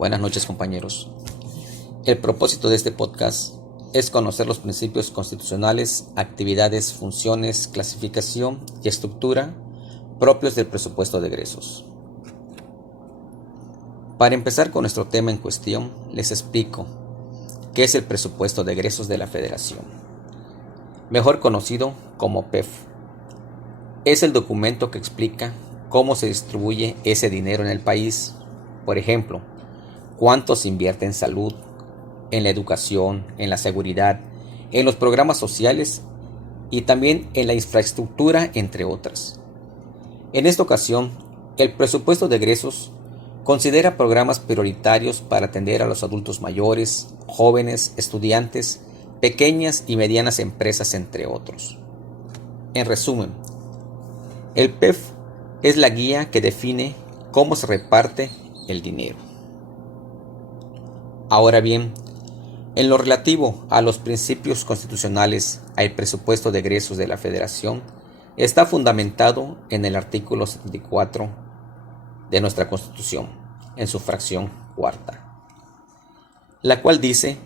Buenas noches, compañeros. El propósito de este podcast es conocer los principios constitucionales, actividades, funciones, clasificación y estructura propios del presupuesto de egresos. Para empezar con nuestro tema en cuestión, les explico qué es el presupuesto de egresos de la Federación, mejor conocido como PEF. Es el documento que explica cómo se distribuye ese dinero en el país. Por ejemplo, cuánto se invierte en salud, en la educación, en la seguridad, en los programas sociales y también en la infraestructura, entre otras. En esta ocasión, el presupuesto de egresos considera programas prioritarios para atender a los adultos mayores, jóvenes, estudiantes, pequeñas y medianas empresas, entre otros. En resumen, el PEF es la guía que define cómo se reparte el dinero. Ahora bien, en lo relativo a los principios constitucionales al presupuesto de egresos de la Federación, está fundamentado en el artículo 74 de nuestra Constitución, en su fracción cuarta, la cual dice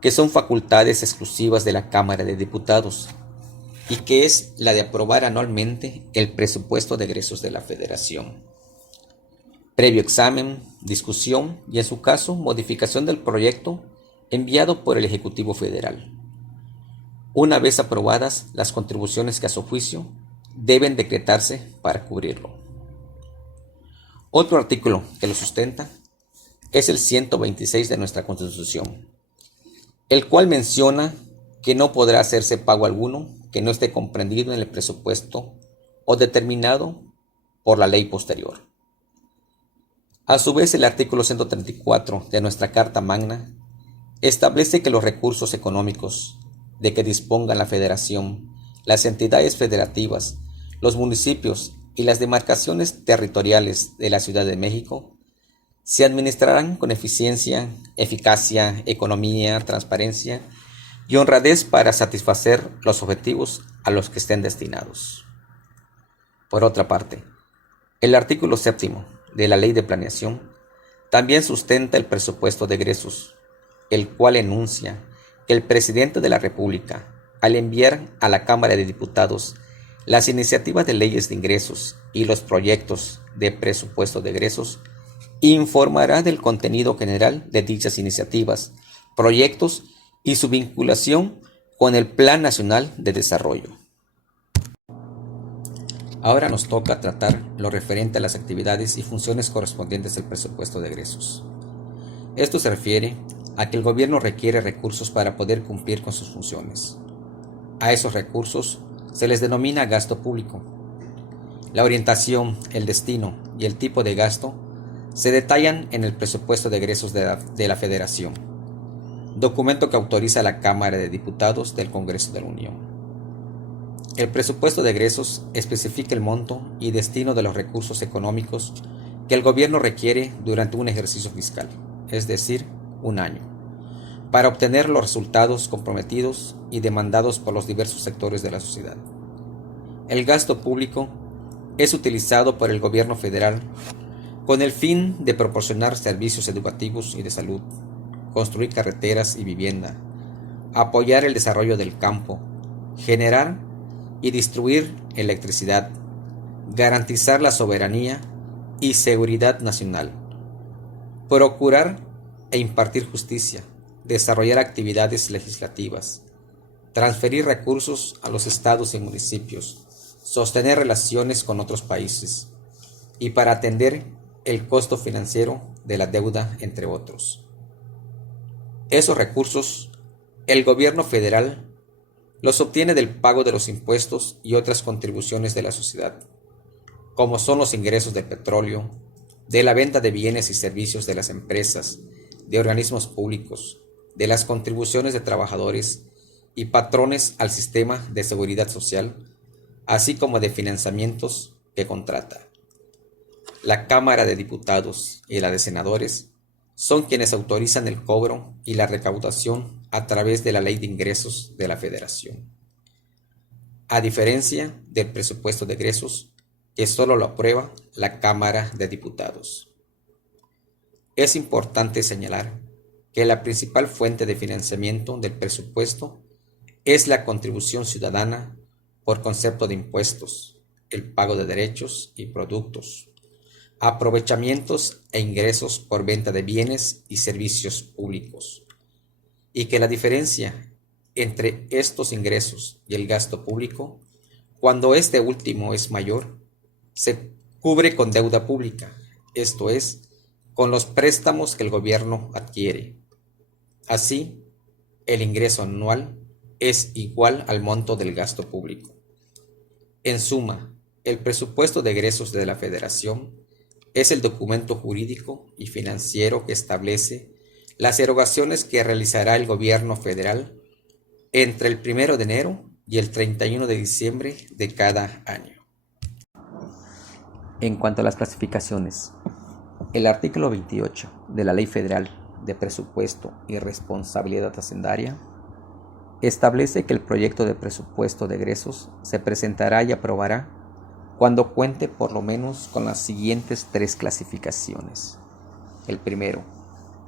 que son facultades exclusivas de la Cámara de Diputados y que es la de aprobar anualmente el presupuesto de egresos de la Federación, previo examen, discusión y, en su caso, modificación del proyecto enviado por el Ejecutivo Federal. Una vez aprobadas las contribuciones que a su juicio deben decretarse para cubrirlo. Otro artículo que lo sustenta es el 126 de nuestra Constitución, el cual menciona que no podrá hacerse pago alguno que no esté comprendido en el presupuesto o determinado por la ley posterior. A su vez, el artículo 134 de nuestra Carta Magna establece que los recursos económicos de que disponga la Federación, las entidades federativas, los municipios y las demarcaciones territoriales de la Ciudad de México se administrarán con eficiencia, eficacia, economía, transparencia y honradez para satisfacer los objetivos a los que estén destinados. Por otra parte, el artículo 7 de la Ley de Planeación también sustenta el presupuesto de egresos, el cual enuncia que el presidente de la República, al enviar a la Cámara de Diputados las iniciativas de leyes de ingresos y los proyectos de presupuesto de egresos, informará del contenido general de dichas iniciativas, proyectos y su vinculación con el Plan Nacional de Desarrollo. Ahora nos toca tratar lo referente a las actividades y funciones correspondientes al presupuesto de egresos. Esto se refiere a que el gobierno requiere recursos para poder cumplir con sus funciones. A esos recursos se les denomina gasto público. La orientación, el destino y el tipo de gasto se detallan en el presupuesto de egresos de la Federación, documento que autoriza la Cámara de Diputados del Congreso de la Unión. El presupuesto de egresos especifica el monto y destino de los recursos económicos que el gobierno requiere durante un ejercicio fiscal, es decir, un año, para obtener los resultados comprometidos y demandados por los diversos sectores de la sociedad. El gasto público es utilizado por el gobierno federal con el fin de proporcionar servicios educativos y de salud, construir carreteras y vivienda, apoyar el desarrollo del campo, generar y distribuir electricidad, garantizar la soberanía y seguridad nacional, procurar e impartir justicia, desarrollar actividades legislativas, transferir recursos a los estados y municipios, sostener relaciones con otros países y para atender el costo financiero de la deuda, entre otros. Esos recursos, el gobierno federal los obtiene del pago de los impuestos y otras contribuciones de la sociedad, como son los ingresos del petróleo, de la venta de bienes y servicios de las empresas, de organismos públicos, de las contribuciones de trabajadores y patrones al sistema de seguridad social, así como de financiamientos que contrata. La Cámara de Diputados y la de Senadores son quienes autorizan el cobro y la recaudación a través de la Ley de Ingresos de la Federación, a diferencia del presupuesto de egresos, que solo lo aprueba la Cámara de Diputados. Es importante señalar que la principal fuente de financiamiento del presupuesto es la contribución ciudadana por concepto de impuestos, el pago de derechos y productos, aprovechamientos e ingresos por venta de bienes y servicios públicos, y que la diferencia entre estos ingresos y el gasto público, cuando este último es mayor, se cubre con deuda pública, esto es, con los préstamos que el gobierno adquiere. Así, el ingreso anual es igual al monto del gasto público. En suma, el presupuesto de egresos de la Federación es el documento jurídico y financiero que establece las erogaciones que realizará el gobierno federal entre el 1 de enero y el 31 de diciembre de cada año. En cuanto a las clasificaciones, el artículo 28 de la Ley Federal de Presupuesto y Responsabilidad Hacendaria establece que el proyecto de presupuesto de egresos se presentará y aprobará cuando cuente por lo menos con las siguientes 3 clasificaciones. El primero,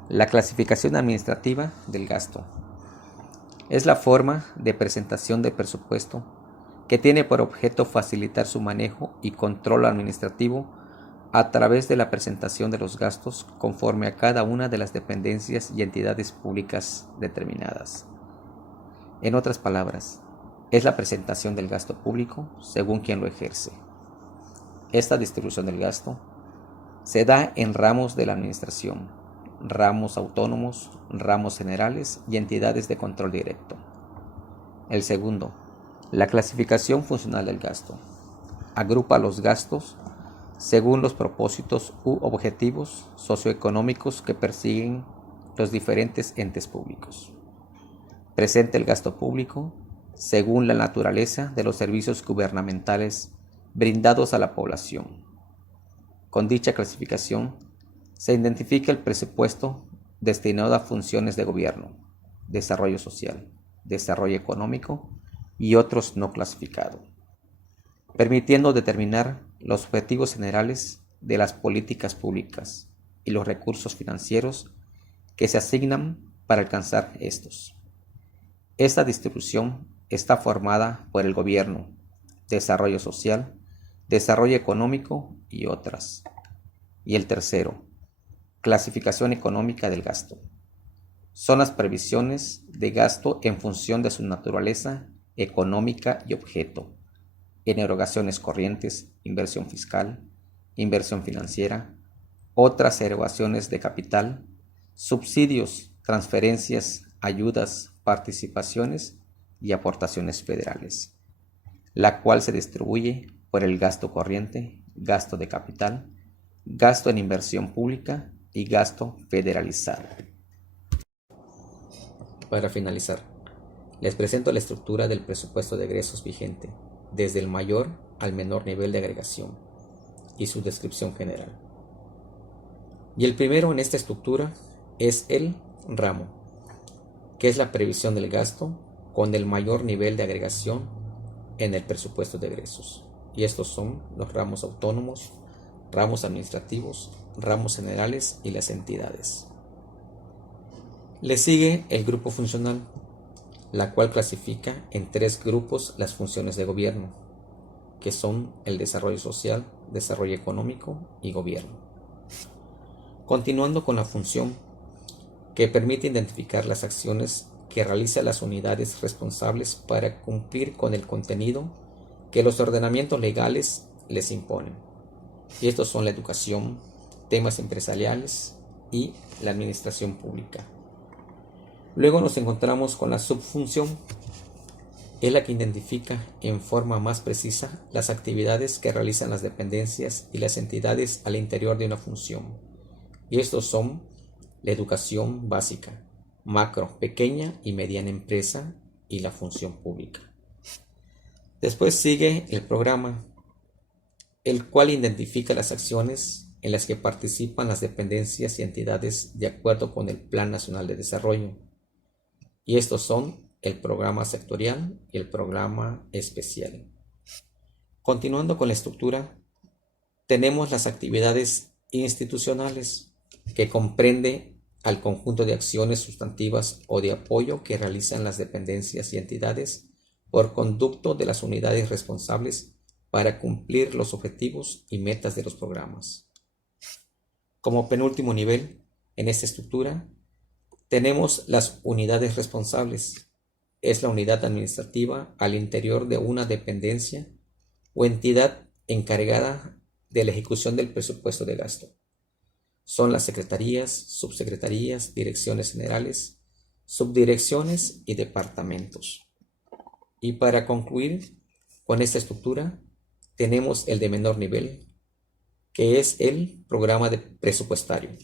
la clasificación administrativa del gasto. Es la forma de presentación del presupuesto que tiene por objeto facilitar su manejo y control administrativo a través de la presentación de los gastos conforme a cada una de las dependencias y entidades públicas determinadas. En otras palabras, es la presentación del gasto público según quien lo ejerce. Esta distribución del gasto se da en ramos de la administración, ramos autónomos, ramos generales y entidades de control directo. El segundo, la clasificación funcional del gasto. Agrupa los gastos según los propósitos u objetivos socioeconómicos que persiguen los diferentes entes públicos. Presenta el gasto público según la naturaleza de los servicios gubernamentales brindados a la población. Con dicha clasificación se identifica el presupuesto destinado a funciones de gobierno, desarrollo social, desarrollo económico y otros no clasificados, permitiendo determinar los objetivos generales de las políticas públicas y los recursos financieros que se asignan para alcanzar estos. Esta distribución está formada por el gobierno, desarrollo social, desarrollo económico y otras. Y el tercero, clasificación económica del gasto. Son las previsiones de gasto en función de su naturaleza económica y objeto, en erogaciones corrientes, inversión fiscal, inversión financiera, otras erogaciones de capital, subsidios, transferencias, ayudas, participaciones y aportaciones federales, la cual se distribuye por el gasto corriente, gasto de capital, gasto en inversión pública y gasto federalizado. Para finalizar, les presento la estructura del presupuesto de egresos vigente, desde el mayor al menor nivel de agregación y su descripción general. Y el primero en esta estructura es el ramo, que es la previsión del gasto con el mayor nivel de agregación en el presupuesto de egresos. Y estos son los ramos autónomos, ramos administrativos, ramos generales y las entidades. Le sigue el grupo funcional, la cual clasifica en 3 grupos las funciones de gobierno, que son el desarrollo social, desarrollo económico y gobierno. Continuando con la función, que permite identificar las acciones que realizan las unidades responsables para cumplir con el contenido que los ordenamientos legales les imponen. Y estos son la educación, temas empresariales y la administración pública. Luego nos encontramos con la subfunción, es la que identifica en forma más precisa las actividades que realizan las dependencias y las entidades al interior de una función. Y estos son la educación básica, macro, pequeña y mediana empresa y la función pública. Después sigue el programa, el cual identifica las acciones en las que participan las dependencias y entidades de acuerdo con el Plan Nacional de Desarrollo. Y estos son el programa sectorial y el programa especial. Continuando con la estructura, tenemos las actividades institucionales, que comprende al conjunto de acciones sustantivas o de apoyo que realizan las dependencias y entidades por conducto de las unidades responsables para cumplir los objetivos y metas de los programas. Como penúltimo nivel en esta estructura, tenemos las unidades responsables. Es la unidad administrativa al interior de una dependencia o entidad encargada de la ejecución del presupuesto de gasto. Son las secretarías, subsecretarías, direcciones generales, subdirecciones y departamentos. Y para concluir con esta estructura, tenemos el de menor nivel, que es el programa presupuestario.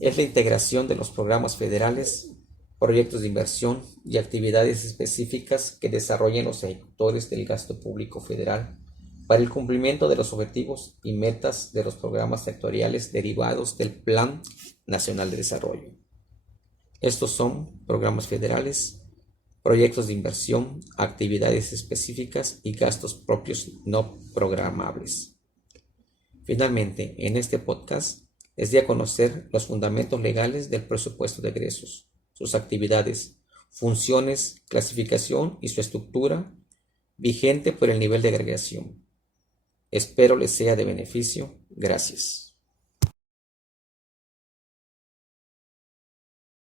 Es la integración de los programas federales, proyectos de inversión y actividades específicas que desarrollen los ejecutores del gasto público federal para el cumplimiento de los objetivos y metas de los programas sectoriales derivados del Plan Nacional de Desarrollo. Estos son programas federales, proyectos de inversión, actividades específicas y gastos propios no programables. Finalmente, en este podcast les di a conocer los fundamentos legales del presupuesto de egresos, sus actividades, funciones, clasificación y su estructura vigente por el nivel de agregación. Espero les sea de beneficio. Gracias.